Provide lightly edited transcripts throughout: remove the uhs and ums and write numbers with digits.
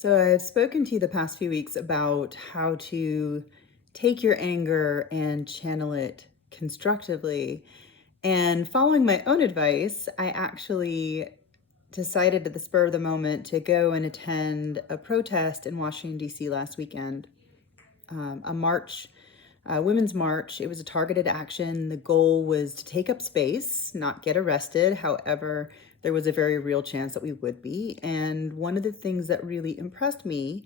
So, I've spoken to you the past few weeks about how to take your anger and channel it constructively. And following my own advice, I actually decided at the spur of the moment to go and attend a protest in Washington, D.C. last weekend, a march, a women's march. It was a targeted action. The goal was to take up space, not get arrested. However, there was a very real chance that we would be. And one of the things that really impressed me,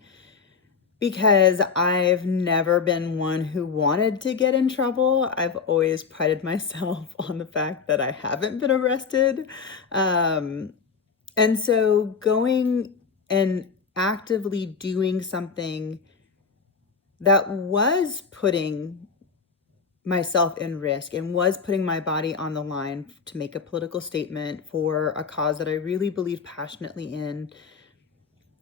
because I've never been one who wanted to get in trouble, I've always prided myself on the fact that I haven't been arrested. Um, and so going and actively doing something that was putting myself in risk and was putting my body on the line to make a political statement for a cause that I really believe passionately in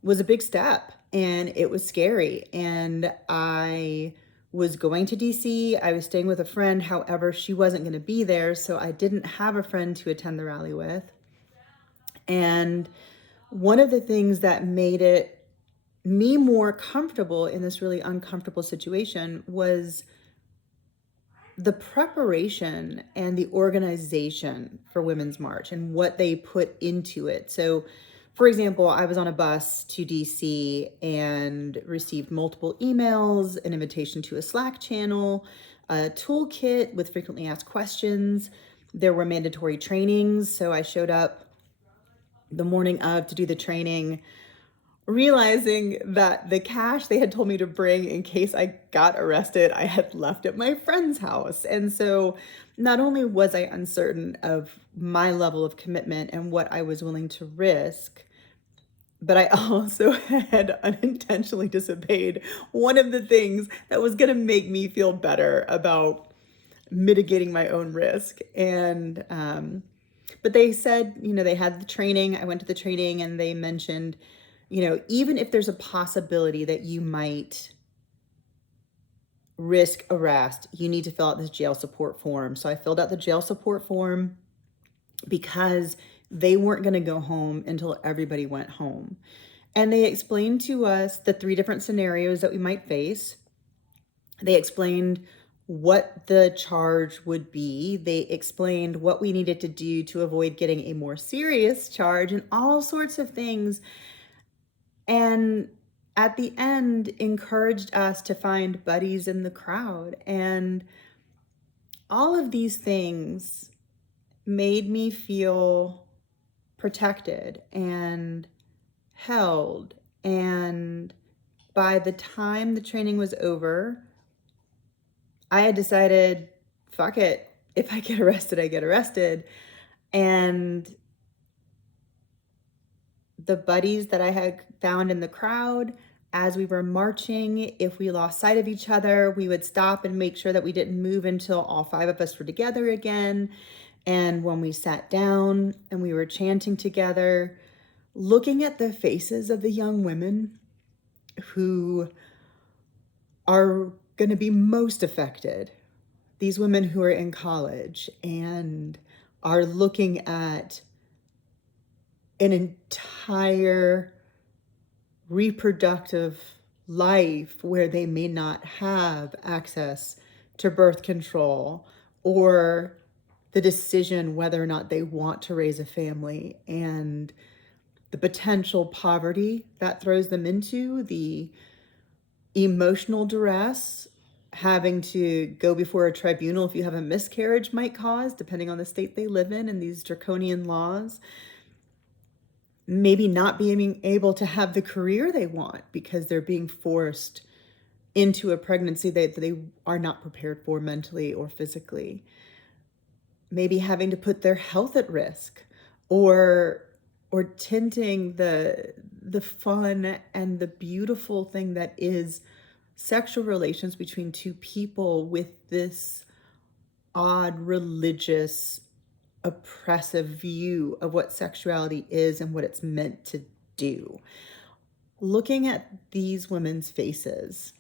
was a big step, and it was scary. And I was going to DC. I was staying with a friend. However, she wasn't going to be there, so I didn't have a friend to attend the rally with. And one of the things that made it me more comfortable in this really uncomfortable situation was the preparation and the organization for Women's March and what they put into it. So, for example, I was on a bus to DC and received multiple emails, an invitation to a Slack channel, a toolkit with frequently asked questions. There were mandatory trainings. So I showed up the morning of to do the training, realizing that the cash they had told me to bring in case I got arrested, I had left at my friend's house. And so not only was I uncertain of my level of commitment and what I was willing to risk, but I also had unintentionally disobeyed one of the things that was going to make me feel better about mitigating my own risk. But they said, they had the training. I went to the training and they mentioned, even if there's a possibility that you might risk arrest, you need to fill out this jail support form. So I filled out the jail support form because they weren't going to go home until everybody went home. And they explained to us the three different scenarios that we might face. They explained what the charge would be. They explained what we needed to do to avoid getting a more serious charge and all sorts of things. And at the end, encouraged us to find buddies in the crowd. And all of these things made me feel protected and held. And by the time the training was over, I had decided, fuck it. If I get arrested, I get arrested. And the buddies that I had found in the crowd as we were marching, if we lost sight of each other, we would stop and make sure that we didn't move until all five of us were together again. And when we sat down and we were chanting together, looking at the faces of the young women who are going to be most affected, these women who are in college and are looking at an entire reproductive life where they may not have access to birth control or the decision whether or not they want to raise a family, and the potential poverty that throws them into, the emotional duress having to go before a tribunal if you have a miscarriage might cause, depending on the state they live in and these draconian laws. Maybe not being able to have the career they want because they're being forced into a pregnancy that they are not prepared for mentally or physically. Maybe having to put their health at risk, or tinting the fun and the beautiful thing that is sexual relations between two people with this odd religious oppressive view of what sexuality is and what it's meant to do. Looking at these women's faces,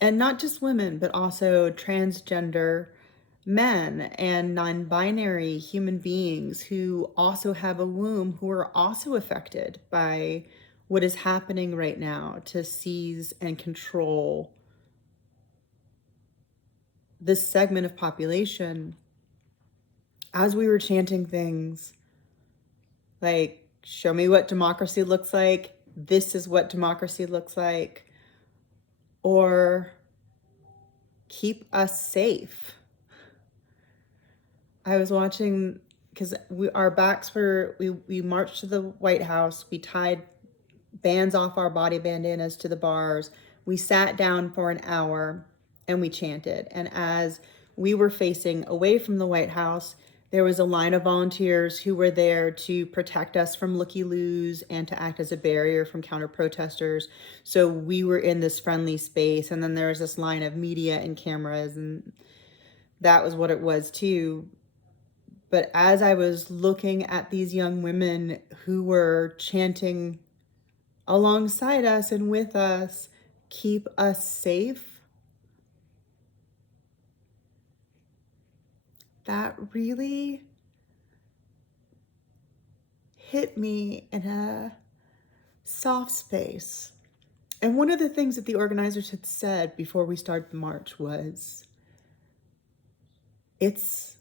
and not just women, but also transgender men and non-binary human beings who also have a womb, who are also affected by what is happening right now to seize and control this segment of population, as we were chanting things like, show me what democracy looks like, this is what democracy looks like, or keep us safe. I was watching, because our backs were, we marched to the White House, we tied bands off our body bandanas to the bars, we sat down for an hour and we chanted. And as we were facing away from the White House, there was a line of volunteers who were there to protect us from looky-loos and to act as a barrier from counter-protesters. So we were in this friendly space, and then there was this line of media and cameras, and that was what it was too. But as I was looking at these young women who were chanting alongside us and with us, keep us safe, that really hit me in a soft space. And one of the things that the organizers had said before we started the march was, it's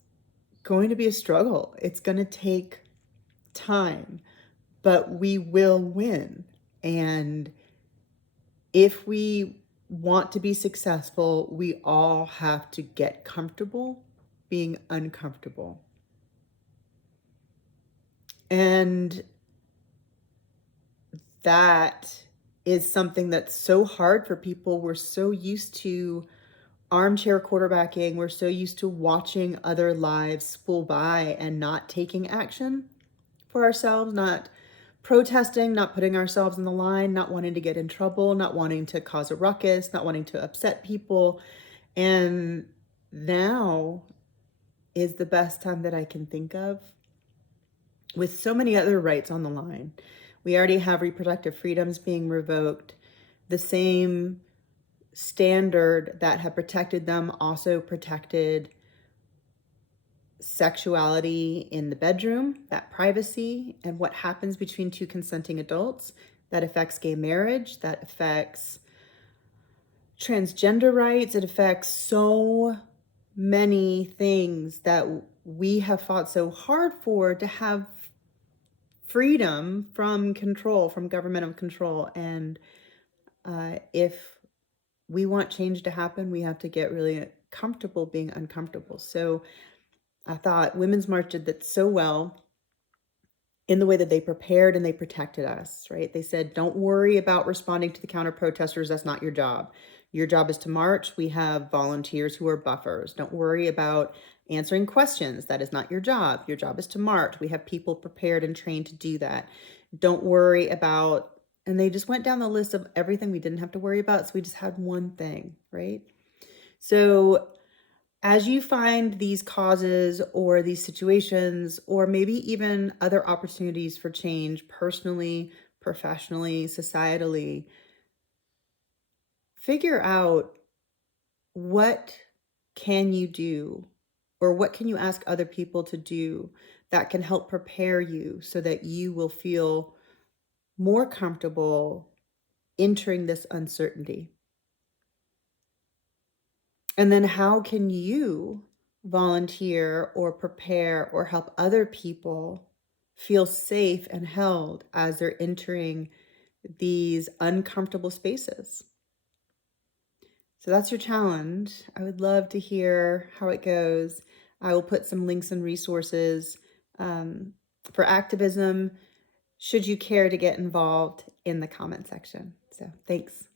going to be a struggle. It's going to take time, but we will win. And if we want to be successful, we all have to get comfortable being uncomfortable. And that is something that's so hard for people. We're so used to armchair quarterbacking. We're so used to watching other lives spool by and not taking action for ourselves, not protesting, not putting ourselves in the line, not wanting to get in trouble, not wanting to cause a ruckus, not wanting to upset people. And now is the best time that I can think of, with so many other rights on the line. We already have reproductive freedoms being revoked. The same standard that had protected them also protected sexuality in the bedroom, that privacy, and what happens between two consenting adults. That affects gay marriage, that affects transgender rights, it affects so many things that we have fought so hard for, to have freedom from control, from governmental control. And if we want change to happen, we have to get really comfortable being uncomfortable. So I thought Women's March did that so well in the way that they prepared and they protected us, right? They said, don't worry about responding to the counter protesters. That's not your job. Your job is to march. We have volunteers who are buffers. Don't worry about answering questions. That is not your job. Your job is to march. We have people prepared and trained to do that. Don't worry about, and they just went down the list of everything we didn't have to worry about. So we just had one thing, right? So as you find these causes or these situations, or maybe even other opportunities for change personally, professionally, societally, figure out, what can you do, or what can you ask other people to do that can help prepare you so that you will feel more comfortable entering this uncertainty. And then how can you volunteer or prepare or help other people feel safe and held as they're entering these uncomfortable spaces? So that's your challenge. I would love to hear how it goes. I will put some links and resources for activism, should you care to get involved, in the comment section. So thanks.